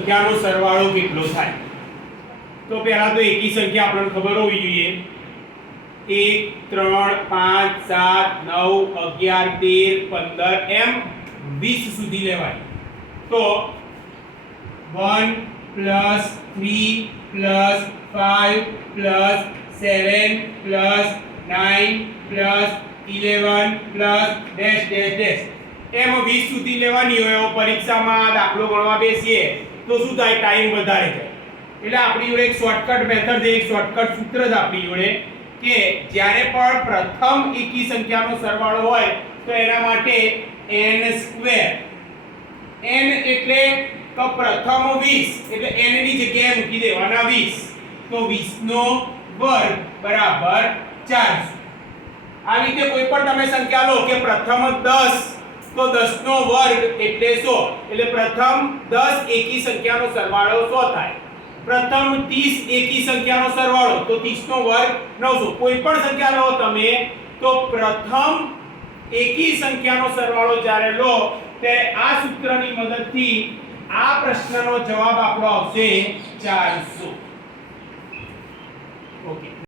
સંખ્યાનો સરવાળો કેટલો થાય? તો પહેલા તો એકી સંખ્યા આપણને ખબર હોવી જોઈએ. 1 3 5 7 9 11 13 15 એમ 20 સુધી લેવાય. તો 1 + 3 + 5 + 7 + 9 + 11 + ડેશ ડેશ ડેશ એમ 20 સુધી લેવાની હોય. પરીક્ષામાં દાખલો ગણવા બેસીએ તો શું થાય? ટાઈમ વધારે જાય. એટલે આપણી જોડે એક શોર્ટકટ મેથડ છે, એક શોર્ટકટ સૂત્ર છે આપણી જોડે કે જ્યારે પણ પ્રથમ એકી સંખ્યાનો સરવાળો હોય તો એના માટે n². n એટલે તો પ્રથમ 20 એટલે n ની જગ્યાએ મૂકી દેવાના 20. તો 20 નો વર્ગ બરાબર 400. આવી રીતે કોઈ પણ તમે સંખ્યા લો કે પ્રથમ 10 તો 10 નો વર્ગ એટલે 100. એટલે પ્રથમ 10 એકી સંખ્યાનો સરવાળો 100 થાય. પ્રથમ 30 એકી સંખ્યાનો સરવાળો તો 30 નો વર્ગ 900. કોઈ પણ સંખ્યા લો તમે તો પ્રથમ એકી સંખ્યાનો સરવાળો જ્યારે લો તે આ સૂત્રની મદદથી આ પ્રશ્નનો જવાબ આપણો આવશે 400. ઓકે.